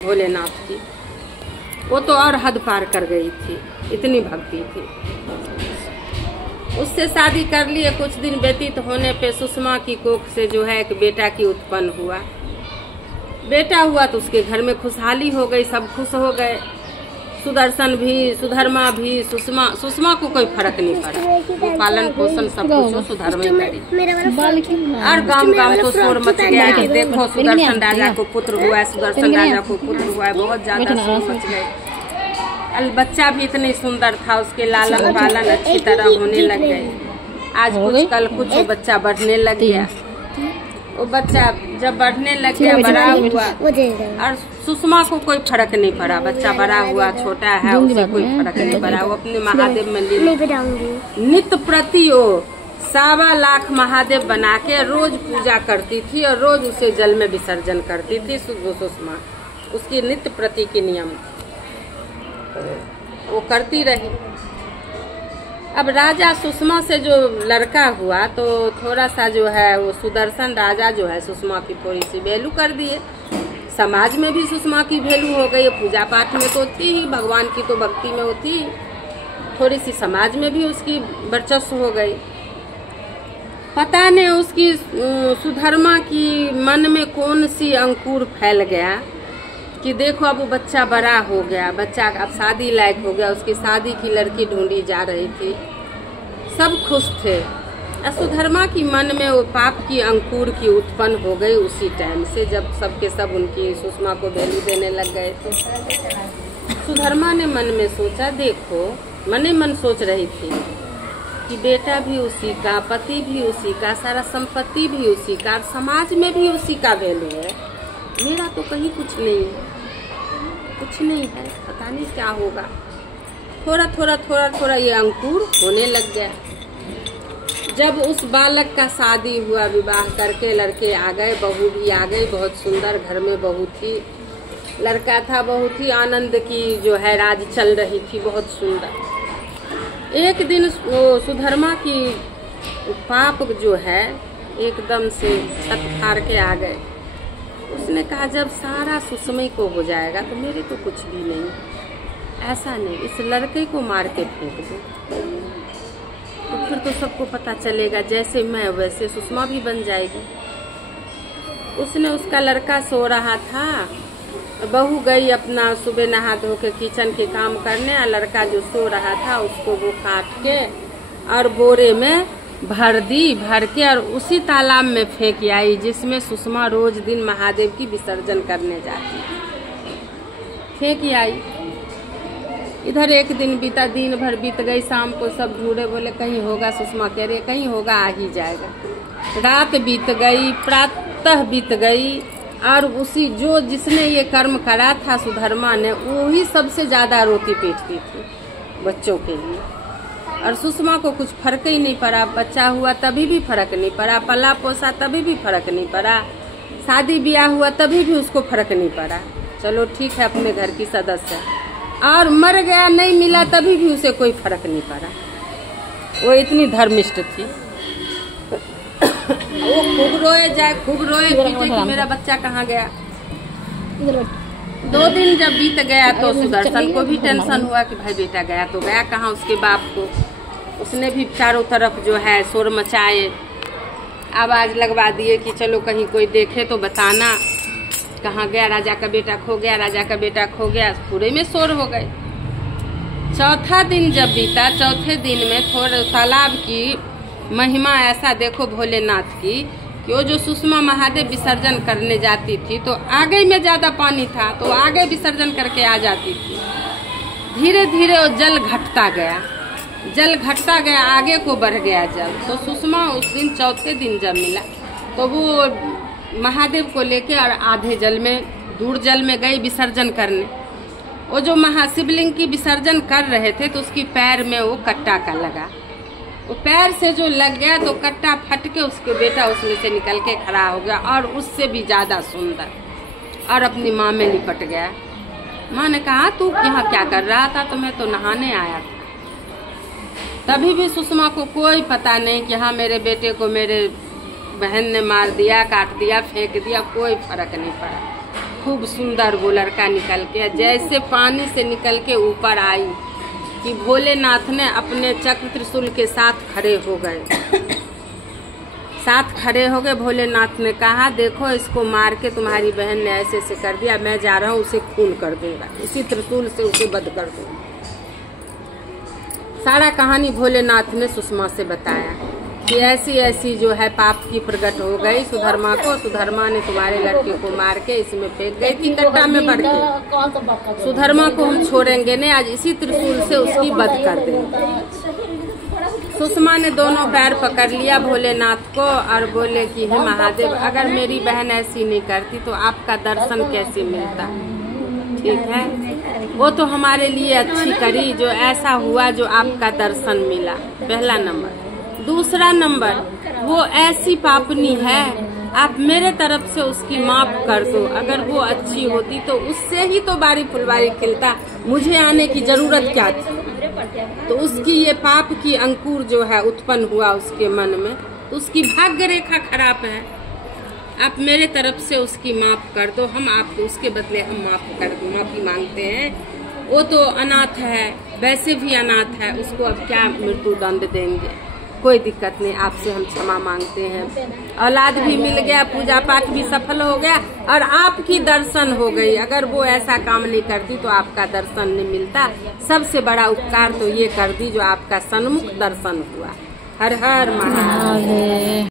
भोलेनाथ की, वो तो और हद पार कर गई थी, इतनी भक्ति थी। उससे शादी कर लिए। कुछ दिन व्यतीत होने पे सुषमा की कोख से जो है एक बेटा की उत्पन्न हुआ। बेटा हुआ तो उसके घर में खुशहाली हो गई, सब खुश हो गए। सुदर्शन भी, सुधर्मा भी, सुषमा को कोई फर्क नहीं पड़ा। वो पालन पोषण सब कुछ सुधर्मा करी। और गांव तो शोर मच गया कि देखो सुदर्शन राजा को पुत्र हुआ है, सुदर्शन राजा को पुत्र हुआ है। बहुत ज्यादा शोर मच गए। बच्चा भी इतनी सुंदर था, उसके लालन पालन अच्छी तरह होने लग गए। आज कुछ कल कुछ वो बच्चा बढ़ने लग गया। वो बच्चा जब बढ़ने लग गया, बड़ा हुआ, और सुषमा को कोई फर्क नहीं पड़ा। बच्चा बड़ा हुआ, छोटा है, उसे कोई फर्क नहीं पड़ा। वो अपने महादेव में नित्य प्रति वो 1.25 लाख महादेव बना के रोज पूजा करती थी और रोज उसे जल में विसर्जन करती थी। सुषमा उसकी नित्य प्रति के नियम वो करती रही। अब राजा सुषमा से जो लड़का हुआ तो थोड़ा सा जो है वो सुदर्शन राजा जो है सुषमा की थोड़ी सी वैल्यू कर दिए। समाज में भी सुषमा की वैल्यू हो गई। पूजा पाठ में तो थी ही, भगवान की तो भक्ति में होती, थोड़ी सी समाज में भी उसकी वर्चस्व हो गई। पता नहीं उसकी सुधर्मा की मन में कौन सी अंकुर फैल गया कि देखो अब वो बच्चा बड़ा हो गया, बच्चा अब शादी लायक हो गया। उसकी शादी की लड़की ढूंढी जा रही थी, सब खुश थे। सुधर्मा की मन में वो पाप की अंकुर की उत्पन्न हो गई उसी टाइम से, जब सबके सब उनकी सुषमा को वैल्यू देने लग गए थे। सुधर्मा ने मन में सोचा, देखो मने मन सोच रही थी कि बेटा भी उसी का, पति भी उसी का, सारा संपत्ति भी उसी का, समाज में भी उसी का वैल्यू है। मेरा तो कहीं कुछ नहीं है, कुछ नहीं है, पता नहीं क्या होगा। थोड़ा थोड़ा ये अंकुर होने लग गया। जब उस बालक का शादी हुआ, विवाह करके लड़के आ गए, बहू भी आ गई, बहुत सुंदर घर में बहू थी, लड़का था, बहुत ही आनंद की जो है राज चल रही थी, बहुत सुंदर। एक दिन सुधर्मा की पाप जो है एकदम से छत फाड़ के आ गए। उसने कहा जब सारा सुषमा को हो जाएगा तो मेरे तो कुछ भी नहीं, ऐसा नहीं, इस लड़के को मार के फेंक दो तो फिर तो सबको पता चलेगा, जैसे मैं वैसे सुषमा भी बन जाएगी। उसने, उसका लड़का सो रहा था, बहू गई अपना सुबह नहा धो के किचन के काम करने, और लड़का जो सो रहा था उसको वो काट के और बोरे में भर दी, भर के और उसी तालाब में फेंक आई जिसमें सुषमा रोज दिन महादेव की विसर्जन करने जाती। फेंक आई। इधर एक दिन बीता, दिन भर बीत गई। शाम को सब ढूंढे, बोले कहीं होगा, सुषमा कह रही कहीं होगा, आ ही जाएगा। रात बीत गई, प्रातः बीत गई, और उसी जो जिसने ये कर्म करा था सुधर्मा ने, वो ही सबसे ज्यादा रोती पीटती थी बच्चों के लिए। और सुषमा को कुछ फर्क ही नहीं पड़ा। बच्चा हुआ तभी भी फर्क नहीं पड़ा, पला पोसा तभी भी फर्क नहीं पड़ा, शादी ब्याह हुआ तभी भी उसको फर्क नहीं पड़ा। चलो ठीक है, अपने घर की सदस्य। और मर गया, नहीं मिला, तभी भी उसे कोई फर्क नहीं पड़ा। वो इतनी धर्मिष्ठ थी। वो खूब रोए जाए, खूब रोए पीटे कि मेरा बच्चा कहाँ गया। 2 दिन जब बीत गया तो सुदर्शन को भी टेंशन हुआ कि भाई बेटा गया तो गया कहाँ उसके बाप को। उसने भी चारों तरफ जो है शोर मचाए, आवाज लगवा दिए कि चलो कहीं कोई देखे तो बताना कहाँ गया, राजा का बेटा खो गया, राजा का बेटा खो गया। पूरे में शोर हो गए। चौथा दिन जब बीता, चौथे दिन में थोड़ा तालाब की महिमा ऐसा देखो भोलेनाथ की कि वो जो सुषमा महादेव विसर्जन करने जाती थी तो आगे में ज्यादा पानी था तो आगे विसर्जन करके आ जाती थी। धीरे धीरे वो जल घटता गया, जल घटता गया, आगे को बढ़ गया जल। तो सुषमा उस दिन चौथे दिन जब मिला तो वो महादेव को लेके और आधे जल में, दूर जल में गई विसर्जन करने। वो जो महाशिवलिंग की विसर्जन कर रहे थे तो उसकी पैर में वो कट्टा का लगा। वो पैर से जो लग गया तो कट्टा फट के उसके बेटा उसमें से निकल के खड़ा हो गया, और उससे भी ज्यादा सुंदर, और अपनी माँ में लिपट गया। माँ ने कहा तू यहाँ क्या कर रहा था? तो मैं तो नहाने आया था। तभी भी सुषमा को कोई पता नहीं कि हाँ मेरे बेटे को मेरे बहन ने मार दिया, काट दिया, फेंक दिया, कोई फर्क नहीं पड़ा। खूब सुंदर वो लड़का निकल के, जैसे पानी से निकल के ऊपर आई कि भोलेनाथ ने अपने चक्र त्रिशूल के साथ खड़े हो गए। भोलेनाथ ने कहा देखो इसको मार के तुम्हारी बहन ने ऐसे ऐसे कर दिया, मैं जा रहा हूँ उसे खून कर दूंगा, इसी त्रिशूल से उसे वध कर दूंगा। सारा कहानी भोलेनाथ ने सुषमा से बताया कि ऐसी ऐसी जो है पाप की प्रकट हो गई सुधर्मा को। सुधर्मा ने तुम्हारे लड़के को मार के इसमें फेंक गई थी गड्ढा में बढ़ के। सुधर्मा को हम छोड़ेंगे नहीं, आज इसी त्रिशूल से उसकी वध कर देंगे। सुषमा ने दोनों पैर पकड़ लिया भोलेनाथ को और बोले कि हे महादेव, अगर मेरी बहन ऐसी नहीं करती तो आपका दर्शन कैसे मिलता। ठीक है, वो तो हमारे लिए अच्छी करी जो ऐसा हुआ जो आपका दर्शन मिला, पहला नंबर। दूसरा नंबर, वो ऐसी पापनी है, आप मेरे तरफ से उसकी माफ कर दो। अगर वो अच्छी होती तो उससे ही तो बारी फुलवारी खिलता, मुझे आने की जरूरत क्या थी। तो उसकी ये पाप की अंकुर जो है उत्पन्न हुआ उसके मन में, उसकी भाग्य रेखा खराब है। आप मेरे तरफ से उसकी माफ कर दो, हम आपको उसके बदले हम माफी मांगते हैं। वो तो अनाथ है, वैसे भी अनाथ है, उसको अब क्या मृत्यु दंड देंगे, कोई दिक्कत नहीं, आपसे हम क्षमा मांगते हैं। औलाद भी मिल गया, पूजा पाठ भी सफल हो गया और आपकी दर्शन हो गई। अगर वो ऐसा काम नहीं करती तो आपका दर्शन नहीं मिलता। सबसे बड़ा उपकार तो ये कर दी जो आपका सन्मुख दर्शन हुआ। हर हर महादेव।